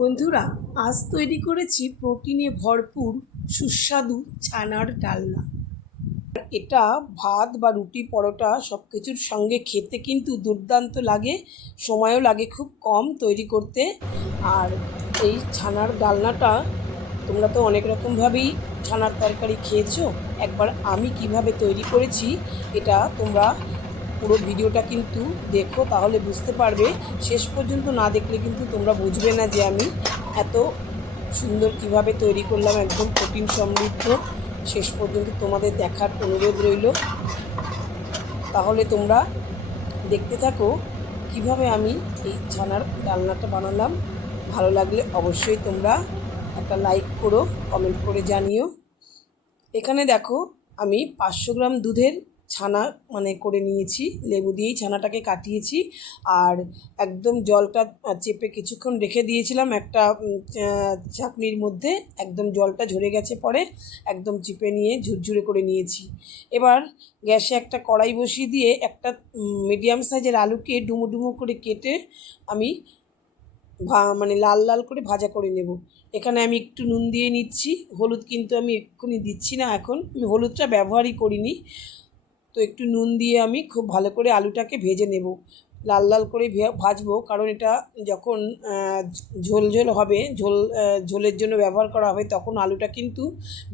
বন্ধুরা, আজ তৈরি করেছি প্রোটিনে ভরপুর সুস্বাদু ছানার ডালনা। এটা ভাত বা রুটি পরোটা সব কিছুর সঙ্গে খেতে কিন্তু দুর্দান্ত লাগে, সময়ও লাগে খুব কম তৈরি করতে। আর এই ছানার ডালনাটা তোমরা তো অনেক রকমভাবেই ছানার তরকারি খেয়েছো। একবার আমি কিভাবে তৈরি করেছি এটা তোমরা পুরো ভিডিওটা কিন্তু দেখো, তাহলে বুঝতে পারবে। শেষ পর্যন্ত না দেখলে কিন্তু তোমরা বুঝবে না যে আমি এত সুন্দর কিভাবে তৈরি করলাম, একদম প্রোটিন সমৃদ্ধ। শেষ পর্যন্ত তোমাদের দেখার অনুরোধ রইল। তাহলে তোমরা দেখতে থাকো কিভাবে আমি এই ছানার ডালনাটা বানালাম। ভালো লাগলে অবশ্যই তোমরা একটা লাইক করো, কমেন্ট করে জানিও। এখানে দেখো, আমি 500 গ্রাম দুধের ছানা করে নিয়েছি। লেবু দিয়েই ছানাটাকে কাটিয়েছি। আর একদম জলটা চেপে কিছুক্ষণ রেখে দিয়েছিলাম একটা চাকনির মধ্যে। একদম জলটা ঝরে গেছে, পরে একদম চিপে নিয়ে ঝুরঝুরে করে নিয়েছি। এবার গ্যাসে একটা কড়াই বসিয়ে দিয়ে একটা মিডিয়াম সাইজের আলুকে ডুমো ডুমো করে কেটে আমি লাল লাল করে ভাজা করে নেব। এখানে আমি একটু নুন দিয়ে নিচ্ছি। হলুদ কিন্তু আমি এক্ষুনি দিচ্ছি না, এখন আমি হলুদটা ব্যবহারই করিনি। তো একটু নুন দিয়ে আমি খুব ভালো করে আলুটাকে ভেজে নেব, লাল লাল করে ভাজবো। কারণ এটা যখন ঝোল ঝোল হবে, ঝোলের জন্য ব্যবহার করা হবে, তখন আলুটা কিন্তু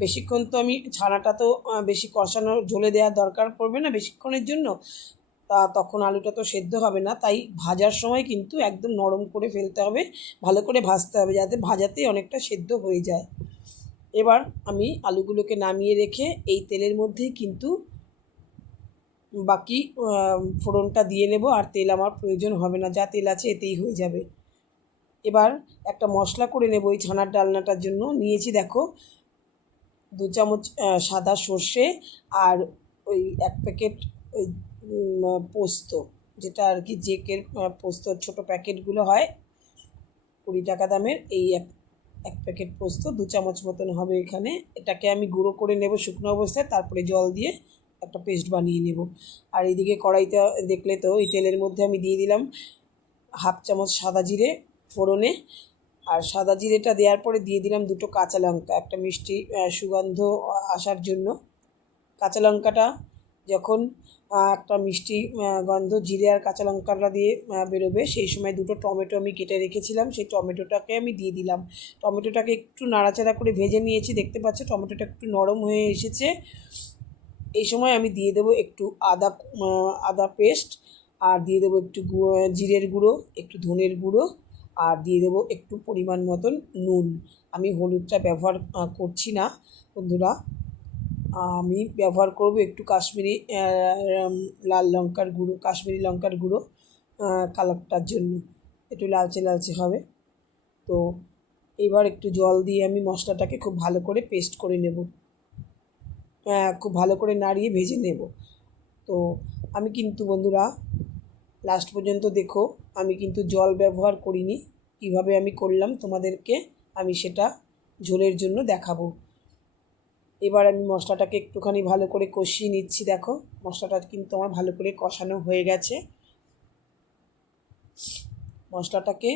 বেশিক্ষণ তো আমি ছানাটা তো বেশি কষানো ঝোলে দেওয়ার দরকার পড়বে না বেশিক্ষণের জন্য। তখন আলুটা তো সেদ্ধ হবে না, তাই ভাজার সময় কিন্তু একদম নরম করে ফেলতে হবে, ভালো করে ভাজতে হবে যাতে ভাজাতেই অনেকটা সেদ্ধ হয়ে যায়। এবার আমি আলুগুলোকে নামিয়ে রেখে এই তেলের মধ্যেই কিন্তু বাকি ফোড়নটা দিয়ে নেব। আর তেল আমার প্রয়োজন হবে না, যা তেল আছে এতেই হয়ে যাবে। এবার একটা মশলা করে নেব এই ছানার ডালনাটার জন্য। নিয়েছি দেখো 2 চামচ সাদা সর্ষে, আর ওই 1 প্যাকেট ওই পোস্ত, যেটা আর কি জেকের পোস্তর ছোটো প্যাকেটগুলো হয় 20 টাকা দামের। এই এক প্যাকেট পোস্ত 2 চামচ মতন হবে এখানে। এটাকে আমি গুঁড়ো করে নেব শুকনো অবস্থায়, তারপরে জল দিয়ে একটা পেস্ট বানিয়ে নেব। আর এইদিকে কড়াইতে দেখলে তো, এই তেলের মধ্যে আমি দিয়ে দিলাম 1/2 চামচ সাদা জিরে ফোড়নে। আর সাদা জিরেটা দেওয়ার পরে দিয়ে দিলাম 2টো কাঁচা লঙ্কা, একটা মিষ্টি সুগন্ধ আসার জন্য। কাঁচা লঙ্কাটা যখন একটা মিষ্টি গন্ধ জিরে আর কাঁচা লঙ্কাটা দিয়ে বেরোবে, সেই সময় 2টো টমেটো আমি কেটে রেখেছিলাম, সেই টমেটোটাকে আমি দিয়ে দিলাম। টমেটোটাকে একটু নাড়াচাড়া করে ভেজে নিয়েছি, দেখতে পাচ্ছ টমেটোটা একটু নরম হয়ে এসেছে। এই সময় আমি দিয়ে দেবো একটু আদা পেস্ট, আর দিয়ে দেবো একটু জিরের গুঁড়ো, একটু ধনের গুঁড়ো, আর দিয়ে দেবো একটু পরিমাণ মতন নুন। আমি হলুদটা ব্যবহার করছি না বন্ধুরা, আমি ব্যবহার করব একটু কাশ্মীরি লাল লঙ্কার গুঁড়ো, কাশ্মীরি লঙ্কার গুঁড়ো কালারটার জন্য, একটু লালচে লালচে হবে। তো এবার একটু জল দিয়ে আমি মশলাটাকে খুব ভালো করে পেস্ট করে নেব, খুব ভালো করে নাড়িয়ে ভেজে নেব। তো আমি কিন্তু বন্ধুরা লাস্ট পর্যন্ত দেখো, আমি কিন্তু জল ব্যবহার করিনি। কিভাবে আমি করলাম তোমাদেরকে আমি সেটা ঝোলের জন্য দেখাবো। এবার আমি মশলাটাকে একটুখানি ভালো করে কষিয়ে নিচ্ছি। দেখো মশলাটা কিন্তু আমার ভালো করে কষানো হয়ে গেছে। মশলাটাকে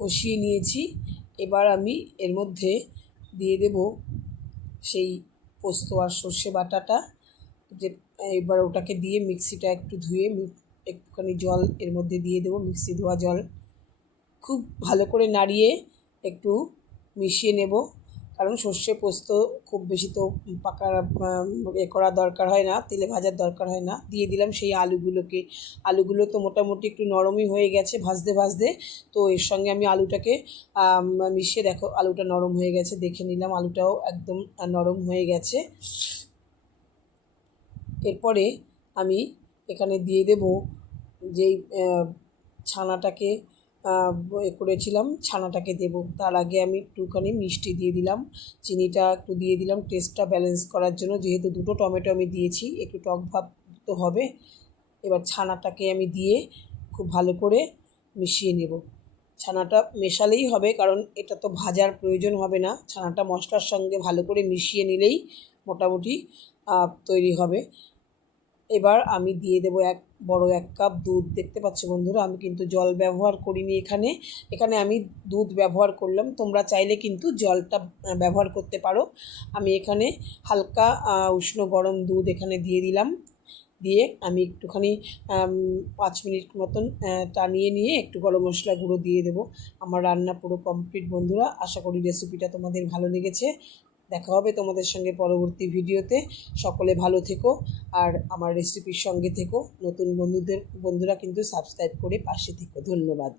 কষিয়ে নিয়েছি। এবার আমি এর মধ্যে দিয়ে দেব সেই পোস্ত আর সর্ষে বাটাটা, যে এবার ওটাকে দিয়ে মিক্সিটা একটু ধুয়ে একটুখানি জল এর মধ্যে দিয়ে দেবো, মিক্সি ধোয়া জল। খুব ভালো করে নাড়িয়ে একটু মিশিয়ে নেব, কারণ সর্ষে পোস্ত খুব বেশি তো পাকা করার দরকার হয় না, তেলে ভাজার দরকার হয় না। দিয়ে দিলাম সেই আলুগুলোকে। আলুগুলো তো মোটামুটি একটু নরমই হয়ে গেছে ভাজতে ভাজতে। তো এর সঙ্গে আমি আলুটাকে মিশিয়ে, দেখো আলুটা নরম হয়ে গেছে, দেখে নিলাম আলুটাও একদম নরম হয়ে গেছে। এরপরে আমি এখানে দিয়ে দেব যেই ছানাটাকে করেছিলাম, ছানাটাকে দেব। তার আগে আমি একটুখানি মিষ্টি দিয়ে দিলাম, চিনিটা একটু দিয়ে দিলাম টেস্টটা ব্যালেন্স করার জন্য, যেহেতু 2টো টমেটো আমি দিয়েছি, একটু টক ভাব তো হবে। এবার ছানাটাকে আমি দিয়ে খুব ভালো করে মিশিয়ে নেব। ছানাটা মেশালেই হবে, কারণ এটা তো ভাজার প্রয়োজন হবে না, ছানাটা মশলার সঙ্গে ভালো করে মিশিয়ে নিলেই মোটামুটি তৈরি হবে। এবার আমি দিয়ে দেবো বড় 1 কাপ দুধ। দেখতে পাচ্ছ বন্ধুরা, আমি কিন্তু জল ব্যবহার করিনি এখানে। এখানে আমি দুধ ব্যবহার করলাম, তোমরা চাইলে কিন্তু জলটা ব্যবহার করতে পারো। আমি এখানে হালকা উষ্ণ গরম দুধ এখানে দিয়ে দিলাম। দিয়ে আমি একটুখানি 5 মিনিট মতন টানিয়ে নিয়ে একটু গরম মশলা গুঁড়ো দিয়ে দেবো। আমার রান্না পুরো কমপ্লিট বন্ধুরা। আশা করি রেসিপিটা তোমাদের ভালো লেগেছে। দেখা হবে তোমাদের সঙ্গে পরবর্তী ভিডিওতে। সকলে ভালো থেকো আর আমার রেসিপির সঙ্গে থেকো। নতুন বন্ধুরা কিন্তু সাবস্ক্রাইব করে পাশে থেকো। ধন্যবাদ।